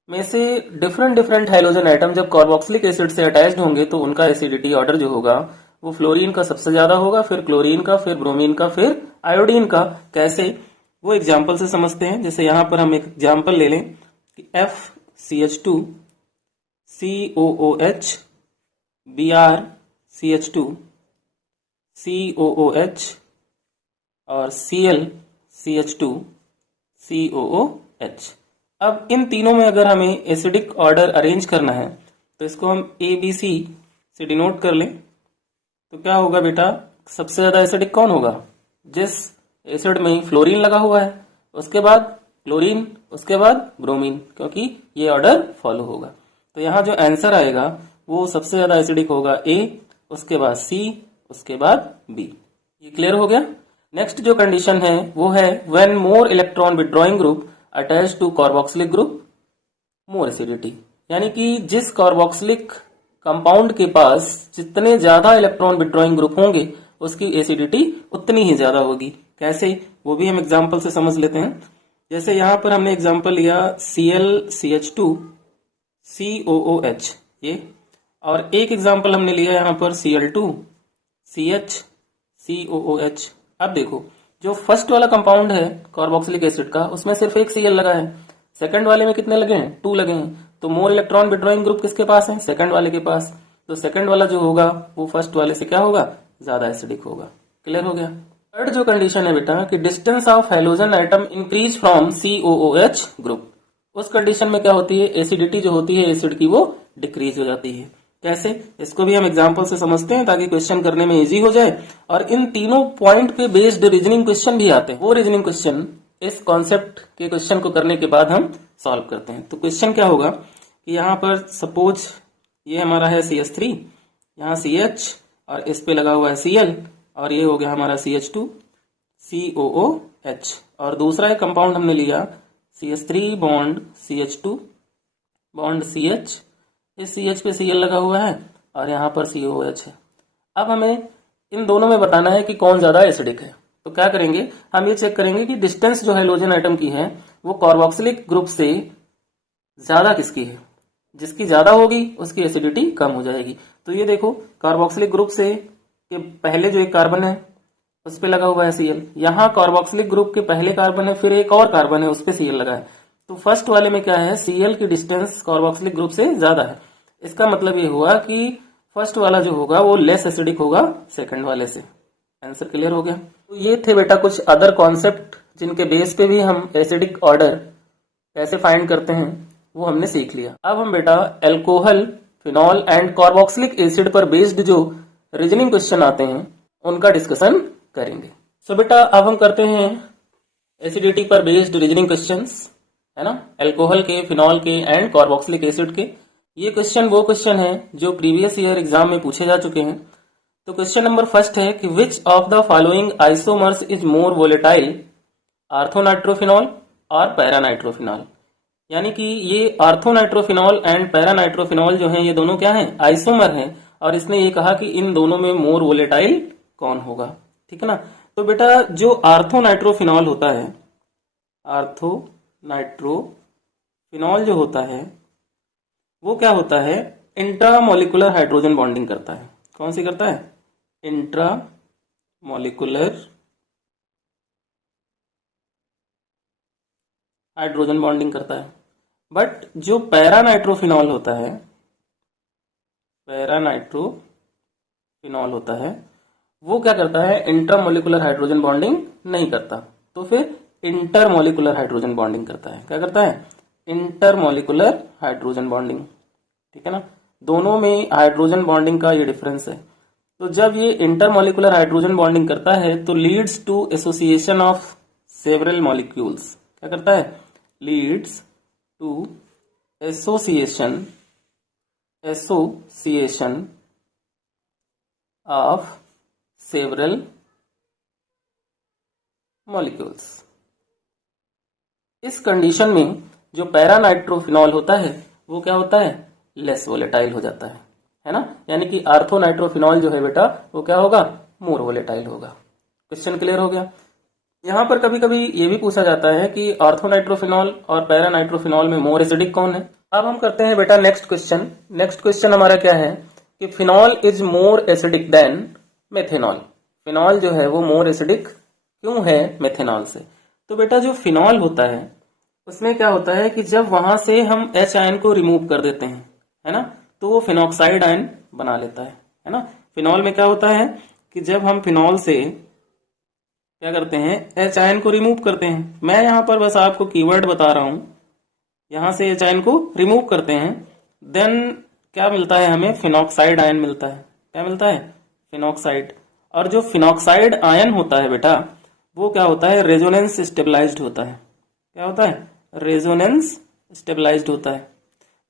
में से डिफरेंट डिफरेंट हाइड्रोजन एटम जब कार्बोक्सिलिक एसिड से अटैच्ड होंगे तो उनका एसिडिटी ऑर्डर जो होगा वो फ्लोरीन का सबसे ज्यादा होगा, फिर क्लोरीन का, फिर ब्रोमीन का, फिर आयोडीन का। कैसे, वो एग्जाम्पल से समझते हैं। जैसे यहां पर हम एक एग्जाम्पल ले लें कि FCH2 COOH BrCH2 COOH और ClCH2 COOH। अब इन तीनों में अगर हमें एसिडिक ऑर्डर अरेंज करना है तो इसको हम ABC से डिनोट कर लें। तो क्या होगा बेटा, सबसे ज्यादा एसिडिक कौन होगा, जिस एसिड में फ्लोरीन लगा हुआ है, उसके बाद क्लोरीन, उसके बाद ब्रोमीन, क्योंकि ये ऑर्डर फॉलो होगा। तो यहाँ जो आंसर आएगा वो सबसे ज्यादा एसिडिक होगा A, उसके बाद C, उसके बाद B। ये क्लियर हो गया। नेक्स्ट जो कंडीशन है वो है when more electron withdrawing group attach to carboxylic group more acidity. यानी कि जिस कार्बोक्सिलिक कंपाउंड के पास जितने ज्यादा इलेक्ट्रॉन विड्रॉइंग ग्रुप होंगे उसकी एसिडिटी उतनी ही ज्यादा होगी। कैसे, वो भी हम एग्जांपल से समझ लेते हैं। जैसे यहां पर हमने एग्जांपल लिया ClCH2 COOH ये, और एक एग्जांपल हमने लिया यहां पर Cl2 CH COOH। अब देखो, जो फर्स्ट वाला कंपाउंड है कार्बोक्सिलिक एसिड का उसमें सिर्फ एक Cl लगा है, सेकंड वाले में कितने लगे हैं, 2 लगे हैं। तो मोर इलेक्ट्रॉन विड्रॉइंग ग्रुप किसके पास है, सेकंड वाले के पास। तो सेकंड वाला जो होगा वो फर्स्ट वाले से क्या होगा, ज्यादा एसिडिक होगा। क्लियर हो गया। थर्ड जो कंडीशन है बेटा कि distance of hydrogen atom increase from COOH group, उस कंडीशन में क्या होती है, एसिडिटी जो होती है एसिड की वो डिक्रीज हो जाती है। कैसे, इसको भी हम एग्जांपल से समझते हैं ताकि क्वेश्चन करने में इजी हो जाए। और इन तीनों पॉइंट पे बेस्ड रीजनिंग क्वेश्चन भी आते हैं। वो रीजनिंग क्वेश्चन इस कॉन्सेप्ट के क्वेश्चन को करने के बाद हम सॉल्व करते हैं। तो क्वेश्चन क्या होगा कि यहाँ पर सपोज ये हमारा है CH3, यहाँ CH और इस पे लगा हुआ है Cl, और ये हो गया हमारा CH2 COOH। और दूसरा एक कंपाउंड हमने लिया CH3 bond CH2 bond CH, इस CH पे Cl लगा हुआ है और यहाँ पर COOH है। अब हमें इन दोनों में बताना है कि कौन ज्यादा एसिडिक है। तो क्या करेंगे, हम ये चेक करेंगे कि डिस्टेंस जो हाइड्रोजन एटम की है वो कार्बोक्सिलिक ग्रुप से ज्यादा किसकी है, जिसकी ज्यादा होगी उसकी एसिडिटी कम हो जाएगी। तो ये देखो, कार्बोक्सिलिक ग्रुप से के पहले जो एक कार्बन है उस पे लगा हुआ है Cl, यहाँ कार्बोक्सिलिक ग्रुप के पहले कार्बन है, फिर एक और कार्बन है उस पे Cl लगा है। तो फर्स्ट वाले में क्या है, Cl की डिस्टेंस कार्बोक्सिलिक ग्रुप से ज्यादा है। इसका मतलब ये हुआ कि फर्स्ट वाला जो होगा वो लेस एसिडिक होगा सेकंड वाले से। आंसर क्लियर हो गया। तो ये थे बेटा कुछ अदर कॉन्सेप्ट जिनके बेस पे भी हम एसिडिक ऑर्डर कैसे फाइंड करते हैं वो हमने सीख लिया। अब हम बेटा alcohol, phenol and carboxylic acid पर बेस्ड जो रीजनिंग क्वेश्चन आते हैं उनका डिस्कशन करेंगे। सो बेटा अब हम करते हैं एसिडिटी पर बेस्ड रीजनिंग क्वेश्चंस, है ना, एल्कोहल के, फिनॉल के एंड कार्बोक्सिलिक एसिड के। ये क्वेश्चन वो क्वेश्चन है जो प्रीवियस ईयर एग्जाम में पूछे जा चुके हैं। तो क्वेश्चन नंबर फर्स्ट है कि which of the following isomers is more volatile, orthonitrophenol और पैरानाइट्रोफिनॉल। यानी कि ये आर्थोनाइट्रोफिनॉल एंड पैरानाइट्रोफिनॉल जो हैं ये दोनों क्या हैं, आइसोमर हैं। और इसने ये कहा कि इन दोनों में मोर वोलेटाइल कौन होगा, ठीक है ना। तो बेटा जो आर्थोनाइट्रोफिनॉल होता है, आर्थोनाइट्रोफिनॉल जो होता है वो क्या होता है, इंट्रामोलिकुलर हाइड्रोजन बॉन्डिंग करता है। कौन सी करता है, इंट्रामोलिकुलर हाइड्रोजन बॉन्डिंग करता है। बट जो पैरानाइट्रोफिनॉल होता है, पैरानाइट्रोफिनॉल होता है, वो क्या करता है, इंटरमोलिकुलर हाइड्रोजन बॉन्डिंग नहीं करता, तो फिर इंटरमोलिकुलर हाइड्रोजन बॉन्डिंग करता है। क्या करता है? Intermolecular hydrogen bonding. ठीक है ना, दोनों में हाइड्रोजन बॉन्डिंग का ये डिफरेंस है। तो जब ये इंटरमोलिकुलर हाइड्रोजन बॉन्डिंग करता है तो leads to association of several molecules. क्या करता है? Leads to association of several molecules. इस कंडीशन में जो पैरानाइट्रोफिनॉल होता है वो क्या होता है? लेस वोलेटाइल हो जाता है ना, यानी कि आर्थोनाइट्रोफिनॉल जो है बेटा वो क्या होगा? मोर वोलेटाइल होगा। क्वेश्चन क्लियर हो गया? यहाँ पर कभी कभी ये भी पूछा जाता है कि आर्थोनाइट्रोफिनॉल और पैरानाइट्रोफिनॉल में मोर एसिडिक कौन है। अब हम करते हैं बेटा नेक्स्ट क्वेश्चन। नेक्स्ट क्वेश्चन हमारा क्या है कि phenol is more acidic then methanol. Phenol जो है वो मोर एसिडिक क्यों है मेथेनॉल से? तो बेटा जो फिनॉल होता है उसमें क्या होता है कि जब वहां से हम H आयन को रिमूव कर देते हैं, है ना, तो वो फिनॉक्साइड आयन बना लेता है ना। फिनॉल में क्या होता है कि जब हम फिनॉल से क्या करते हैं, H आयन को रिमूव करते हैं। मैं यहाँ पर बस आपको कीवर्ड बता रहा हूं, यहां से H आयन को रिमूव करते हैं, देन क्या मिलता है हमें? फिनॉक्साइड आयन मिलता है। क्या मिलता है? फिनॉक्साइड। और जो फिनॉक्साइड आयन होता है बेटा वो क्या होता है? रेजोनेंस स्टेबलाइज्ड होता है। क्या होता है? रेजोनेंस स्टेबलाइज्ड होता है।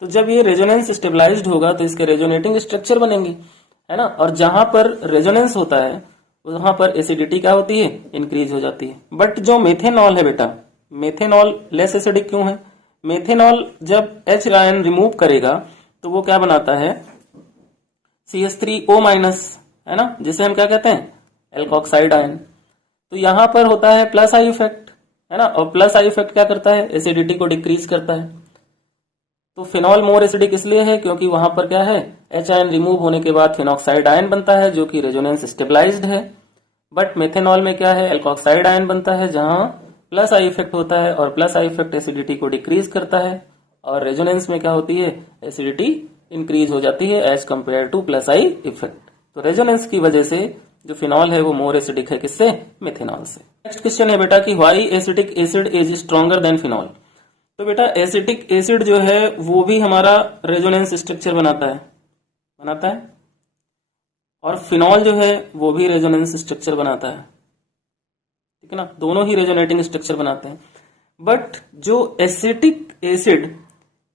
तो जब ये रेजोनेंस स्टेबलाइज्ड होगा तो इसके रेजोनेटिंग स्ट्रक्चर बनेंगे, है ना, और जहां पर रेजोनेंस होता है वहां पर एसिडिटी क्या होती है? इंक्रीज हो जाती है। बट जो मेथेनॉल है बेटा, मेथेनॉल लेस एसिडिक क्यों है? मेथेनॉल जब H आयन रिमूव करेगा तो वो क्या बनाता है? CH3O-, है ना, जिसे हम क्या कहते हैं? Alkoxide ion. तो यहां पर होता है प्लस आई इफेक्ट, है ना, और प्लस आई इफेक्ट क्या करता है? एसिडिटी को डिक्रीज करता है। तो फिनॉल मोर एसिडिक इसलिए है क्योंकि वहां पर क्या है? H आयन रिमूव होने के बाद फिनॉक्साइड आयन बनता है जो कि रेजोनेंस स्टेबलाइज्ड है। बट मेथेनॉल में क्या है? एल्कोक्साइड आयन बनता है जहां प्लस आई इफेक्ट होता है, और प्लस आई इफेक्ट एसिडिटी को डिक्रीज करता है, और रेजोनेंस में क्या होती है? एसिडिटी इंक्रीज हो जाती है as compare to plus I effect. तो रेजोनेंस की वजह से जो फिनॉल है वो मोर एसिडिक है। किससे? मेथेनॉल से। नेक्स्ट क्वेश्चन है बेटा कि why acetic acid is stronger than phenol. तो बेटा एसिटिक एसिड जो है वो भी हमारा रेजोनेंस स्ट्रक्चर बनाता है, और फिनॉल जो है वो भी रेजोनेंस स्ट्रक्चर बनाता है। ठीक है ना, दोनों ही रेजोनेटिंग स्ट्रक्चर बनाते हैं। बट जो एसिटिक एसिड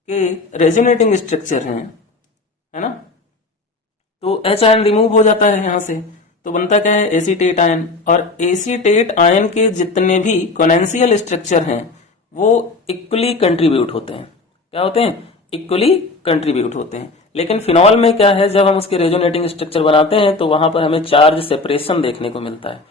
के रेजोनेटिंग स्ट्रक्चर हैं, है ना, तो H आयन रिमूव हो जाता है यहां से, तो बनता क्या है? Acetate ion. और एसीटेट आयन के जितने भी कोनेंशियल स्ट्रक्चर हैं वो इक्वली कंट्रीब्यूट होते हैं। क्या होते हैं? इक्वली कंट्रीब्यूट होते हैं। लेकिन फिनॉल में क्या है, जब हम उसके रेजोनेटिंग स्ट्रक्चर बनाते हैं तो वहां पर हमें चार्ज सेपरेशन देखने को मिलता है।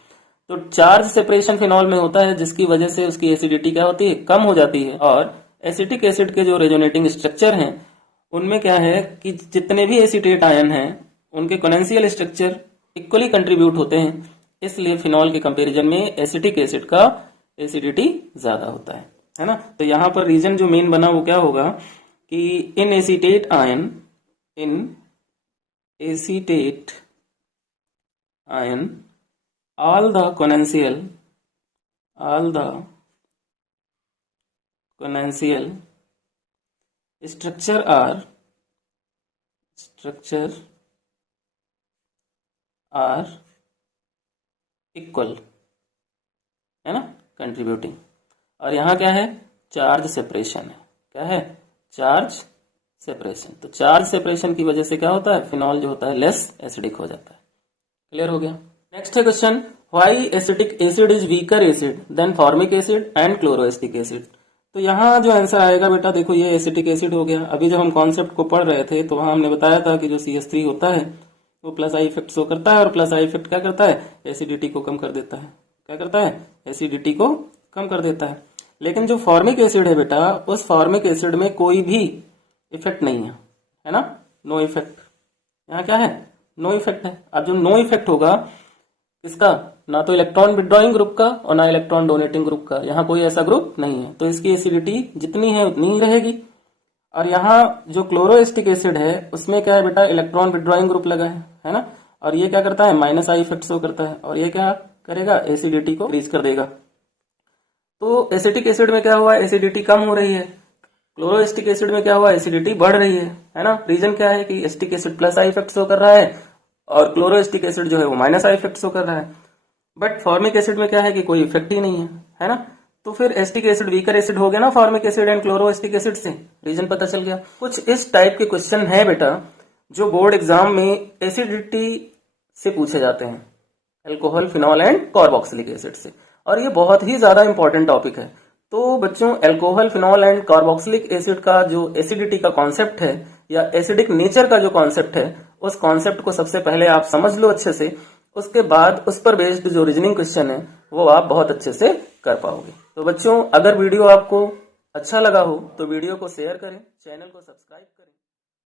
तो चार्ज सेपरेशन फिनॉल में होता है जिसकी वजह से उसकी एसिडिटी क्या होती है? कम हो जाती है। और एसिटिक एसिड के जो रेजोनेटिंग स्ट्रक्चर हैं उनमें क्या है कि जितने भी एसीटेट आयन हैं उनके कोनेंशियल स्ट्रक्चर इक्वली कंट्रीब्यूट होते हैं, इसलिए फिनॉल के कंपैरिजन में एसिटिक एसिड का एसिडिटी ज्यादा होता है ना। तो यहां पर रीजन जो मेन बना वो क्या होगा कि इन acetate ion all the conventional structure are equal, है ना, कंट्रीब्यूटिंग। और यहां क्या है? चार्ज सेपरेशन है। क्या है? Charge separation. तो चार्ज सेपरेशन की वजह से क्या होता है? फिनॉल जो होता है लेस एसिडिक हो जाता है। क्लियर हो गया? नेक्स्ट है question, why acetic acid is weaker acid than formic acid and chloroacetic acid. तो यहाँ जो आंसर आएगा बेटा, देखो ये एसिटिक एसिड हो गया। अभी जब हम कॉन्सेप्ट को पढ़ रहे थे तो वहां हमने बताया था कि जो CH3 होता है वो प्लस आई इफेक्ट शो करता है, और प्लस आई इफेक्ट क्या करता है? एसिडिटी को कम कर देता है। क्या करता है? एसिडिटी को कम कर देता है। लेकिन जो फॉर्मिक एसिड है बेटा, उस फॉर्मिक एसिड में कोई भी इफेक्ट नहीं है ना, नो इफेक्ट। यहाँ क्या है? नो इफेक्ट है। अब जो नो इफेक्ट होगा इसका, ना तो इलेक्ट्रॉन विड्रॉइंग ग्रुप का और ना इलेक्ट्रॉन डोनेटिंग ग्रुप का, यहाँ कोई ऐसा ग्रुप नहीं है, तो इसकी एसिडिटी जितनी है उतनी ही रहेगी। और यहाँ जो क्लोरोएस्टिक एसिड है उसमें क्या है बेटा, इलेक्ट्रॉन विड्रॉइंग ग्रुप लगा है ना। और ये क्या करता है, माइनस आई इफेक्ट शो करता है, और ये क्या करेगा, एसिडिटी को इंक्रीज कर देगा। तो एसिटिक एसिड में क्या हुआ, एसिडिटी कम हो रही है। क्लोरोएस्टिक एसिड में क्या हुआ, एसिडिटी बढ़ रही है ना। रीजन क्या है कि acetic acid plus I effect show कर रहा है और क्लोरोएस्टिक एसिड जो है वो माइनस आई इफेक्ट शो कर रहा है। बट फॉर्मिक एसिड में क्या है कि कोई इफेक्ट ही नहीं है ना। तो फिर एसिटिक एसिड वीकर एसिड हो गया ना फॉर्मिक एसिड एंड क्लोरोएस्टिक एसिड से, रीजन पता चल गया। कुछ इस टाइप के क्वेश्चन है बेटा जो बोर्ड एग्जाम में एसिडिटी से पूछे जाते हैं, alcohol, phenol and carboxylic acid से, और ये बहुत ही ज्यादा इंपॉर्टेंट टॉपिक है। तो बच्चों, alcohol, phenol and carboxylic acid का जो एसिडिटी का कॉन्सेप्ट है या एसिडिक नेचर का जो कॉन्सेप्ट है, उस कॉन्सेप्ट को सबसे पहले आप समझ लो अच्छे से। उसके बाद उस पर बेस्ड जो रीजनिंग क्वेश्चन है वो आप बहुत अच्छे से कर पाओगे। तो बच्चों, अगर वीडियो आपको अच्छा लगा हो तो वीडियो को शेयर करें, चैनल को सब्सक्राइब